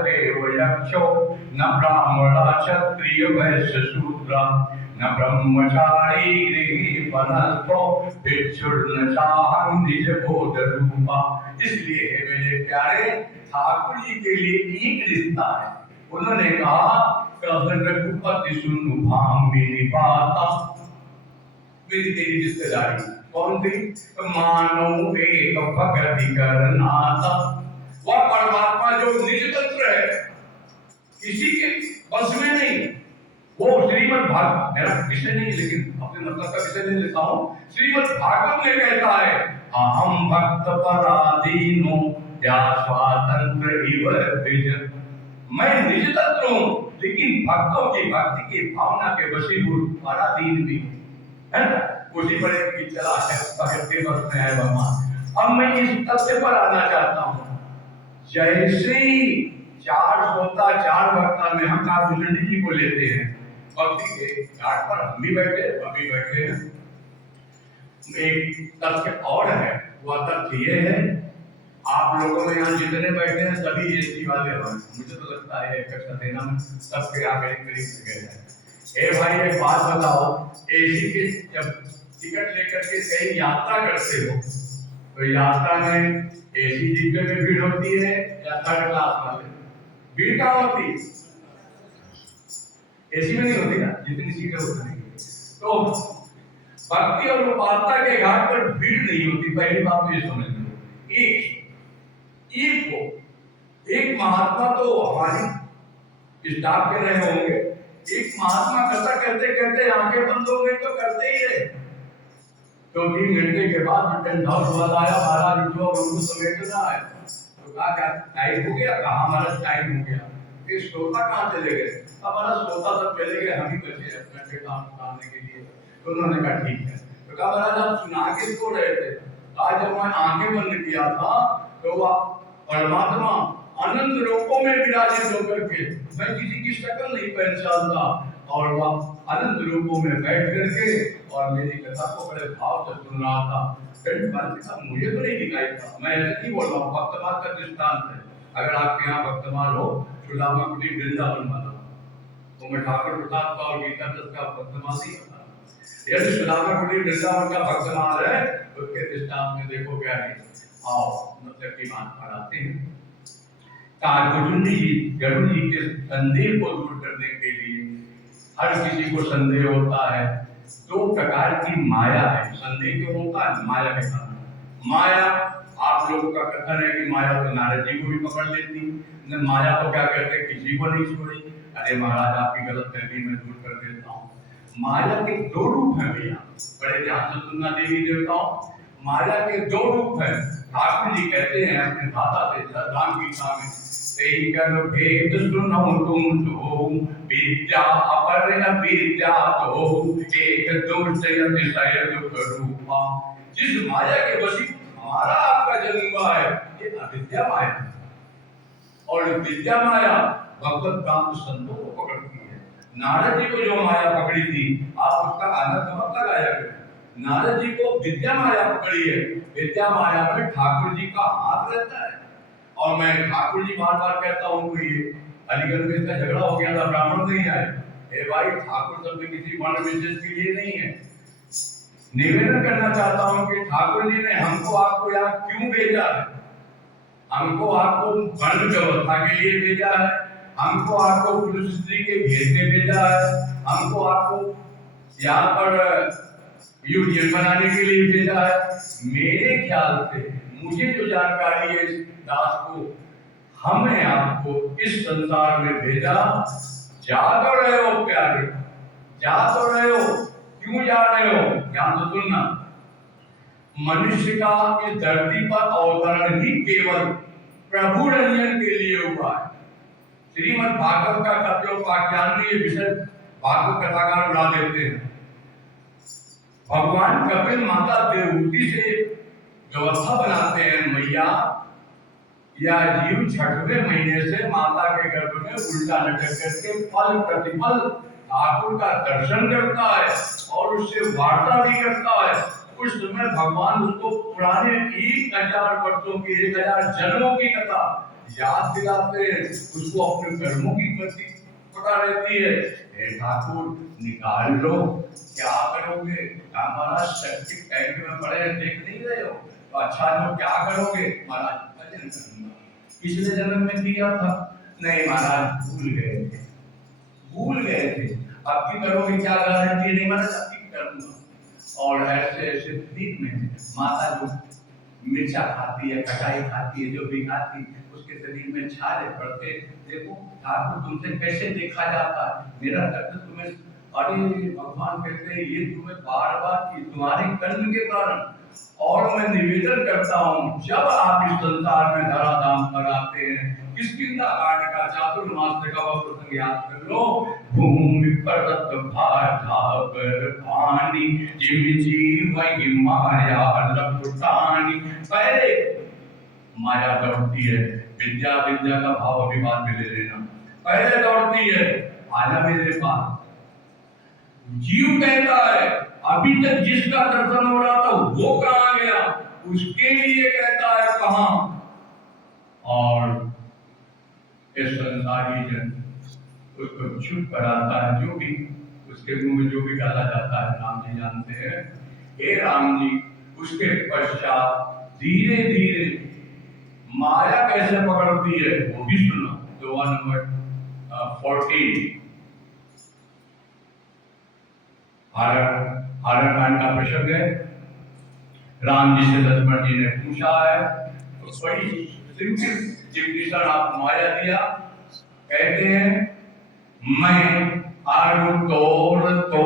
देव यक्षो न ब्राह्मणा क्षत्रिय वैश्य शूद्रा न ब्रह्मचारी गृहपनस्तो भिक्षुर्न चाहं निज बोध रूपा। इसलिए मेरे प्यारे ठाकुर जी के लिए एक रिश्ता है। उन्होंने कहा रघुपति सुनु भामिनी पाता, मेरी तेरी रिश्तेदारी कौन थी? मानो एक भगति करनाता। वह परमात्मा जो निज तंत्र है, किसी के बस में नहीं। वो श्रीमद् भागवत, मेरा विषय नहीं लेकिन अपने मतलब का विषय नहीं लेता हूँ। श्रीमद् भागवत में कहता है अहम भक्त पराधीनो या स्वातंत्र इव द्विज। मैं निज तंत्र हूँ लेकिन भक्तों की भक्ति की भावना के वशीभूत पराधीन भी है ना। उसी पर एक चला है पहले वर्ष में है भगवान। अब मैं इस तथ्य पर आना चाहता हूँ, जैसे चार श्रोता चार वक्ता में हम नागभूषण जी को लेते हैं, भक्ति के घाट पर हम भी बैठे अभी बैठे हैं। एक तथ्य और है, वह तथ्य ये है, आप लोगों में यहाँ जितने बैठे हैं सभी एसी वाले हैं। मुझे तो लगता है कक्षा देना में सबके आगे करीब सके हैं। ए भाई एक बात बताओ, एसी के जब टिकट लेकर के कहीं यात्रा करते हो तो यात्रा में एसी डिब्बे में भीड़ होती है या थर्ड क्लास वाले? भीड़ कहाँ होती है? एसी में नहीं होती ना, जितनी सीटें होती है। तो भक्ति और उपासना के घाट पर भीड़ नहीं होती। पहली बात ये समझ लो। एक महात्मा तो हमारी स्टाफ के रहे होंगे, एक महात्मा कथा कहते कहते आंखें बंद हो गई तो करते ही रहे। 2-3 घंटे के बाद टेंट हाउस वाला आया, महाराज उठो उनको समेटना है। तो कहा क्या टाइम हो गया? कहा हमारा टाइम हो गया। ये श्रोता कहाँ चले गए? हमारा श्रोता सब चले गए, हम ही बचे अपने काम सुनाने के लिए। तो उन्होंने कहा ठीक है। तो कहा महाराज आप सुना के सो रहे थे? आज जब मैं आंखें बंद किया था तो वह परमात्मा अनंत रूपों में विराजित होकर के, मैं किसी की शक्ल नहीं पहचानता, और वह अनंत रूपों में बैठ करके और मेरी कथा को बड़े भाव से सुन रहा था। मुझे तो नहीं दिखाई था, मैं ऐसे नहीं बोल रहा हूँ, भक्तमाल का दृष्टांत है। अगर आपके यहाँ भक्तमाल हो, सुदामा कुटी वृंदावन वाला, तो मैं ठाकुर प्रसाद का और गीता दत्त का भक्तमाल नहीं होता। यदि सुदामा कुटी वृंदावन का भक्तमाल है तो उसके दृष्टांत में देखो क्या है। आओ मतलब की बात पर आते हैं। गरुड़ जी के संदेह को दूर करने के लिए हर किसी को संदेह होता है। 2 प्रकार की माया है। संदेह क्यों होता है? माया के कारण। माया, आप लोगों का कथन है कि माया तो नारद जी को भी पकड़ लेती, माया तो क्या कहते किसी को नहीं छोड़ी। अरे महाराज आपकी गलत फहमी में दूर कर देता हूँ। माया के 2 रूप हैं भैया, बड़े ध्यान से सुनना देवी देवताओं। माया के 2 रूप हैं। ठाकुर जी कहते हैं अपने भाषा से राम गीता में, भेद सुनो तुम तो विद्या अपर विद्या तो एक दुष्ट दुख रूपा। जिस माया के वशी हमारा आपका जन्म हुआ है, ये अविद्या माया, और विद्या माया भगवत प्राप्त संतों को पकड़ती है। नारद जी को जो माया पकड़ी थी, आप उसका आनंद मत लगाया करें। नारद जी को विद्या माया पकड़ी है। विद्या माया में ठाकुर जी का हाथ रहता है। और मैं ठाकुर जी बार बार कहता हूँ कि अलीगढ़ में इसका झगड़ा हो गया था, ब्राह्मण नहीं आए। ए भाई, ठाकुर शब्द किसी वर्ण विशेष के लिए नहीं है। निवेदन करना चाहता हूँ कि ठाकुर जी ने हमको आपको यहाँ क्यों भेजा है? हमको आपको वर्ण व्यवस्था के लिए भेजा है, हमको आपको पुरुष स्त्री के भेद में भेजा है, हमको आपको यहाँ पर यूनियन बनाने के लिए भेजा है। मेरे ख्याल से, मुझे जो जानकारी है इस दास को, हमने आपको इस संसार में भेजा। जा तो रहे हो प्यारे, जा तो रहे हो, क्यों जा रहे हो? ध्यान से सुनना। मनुष्य का इस धरती पर अवतरण ही केवल प्रभु रंजन के लिए हुआ है। श्रीमद् भागवत का कपिलोपाख्यान में ये विषय भागवत कथाकार उड़ा देते हैं। भगवान कपिल माता देवहूति से व्यवस्था बनाते हैं, मैया या जीव 6वें महीने से माता के गर्भ में उल्टा लटक करके फल प्रतिफल ठाकुर का दर्शन करता है और उससे वार्ता भी करता है। उस समय भगवान उसको पुराने 1000 वर्षों की 1000 जन्मों की कथा याद दिलाते हैं, उसको अपने कर्मों की गति पता रहती है। हे ठाकुर निकाल लो, क्या करोगे? महाराज सेप्टिक टैंक में पड़े हैं, देख नहीं रहे हो? तो अच्छा तो क्या करोगे? महाराज भजन करूंगा। पिछले जन्म में किया था? नहीं महाराज, भूल गए थे। अब की करोगे, क्या गारंटी? नहीं महाराज, अब की करूंगा। और ऐसे ऐसे दिन में माता जो मिर्चा खाती है, कटाई खाती है, जो भी खाती, उसके शरीर में छाले पड़ते। देखो ठाकुर तुमसे कैसे देखा जाता है, मेरा दर्द तुम्हें, अरे भगवान कहते हैं ये तुम्हें बार बार की तुम्हारे कर्म के कारण। और मैं निवेदन करता हूँ, जब आप इस संसार में धराधाम पर आते हैं, किष्किंधा कांड का चातुर्मास का वह प्रसंग याद कर लो। भूमि परत भाटा पर पानी, जिम जीव माया लपटानी। पहले माया दौड़ती है, विद्या विद्या का भाव अभिमान में ले लेना। पहले दौड़ती है, आजा मेरे पास। जीव कहता है अभी तक जिसका दर्शन हो रहा था वो कहां गया, उसके लिए कहता है कहां। और इस संसारी जन उसको चुप कराता है, जो भी उसके मुंह में जो भी डाला जाता है, राम जी जानते हैं। हे राम जी, उसके पश्चात धीरे धीरे माया कैसे पकड़ती है वो भी सुनो। दुआ नंबर 14। हारण कांड का प्रसंग है। राम जी से लक्ष्मण जी ने पूछा है, तो बड़ी सिंपल डिफिनेशन आप माया दिया। कहते हैं मैं आरु तोड़ तो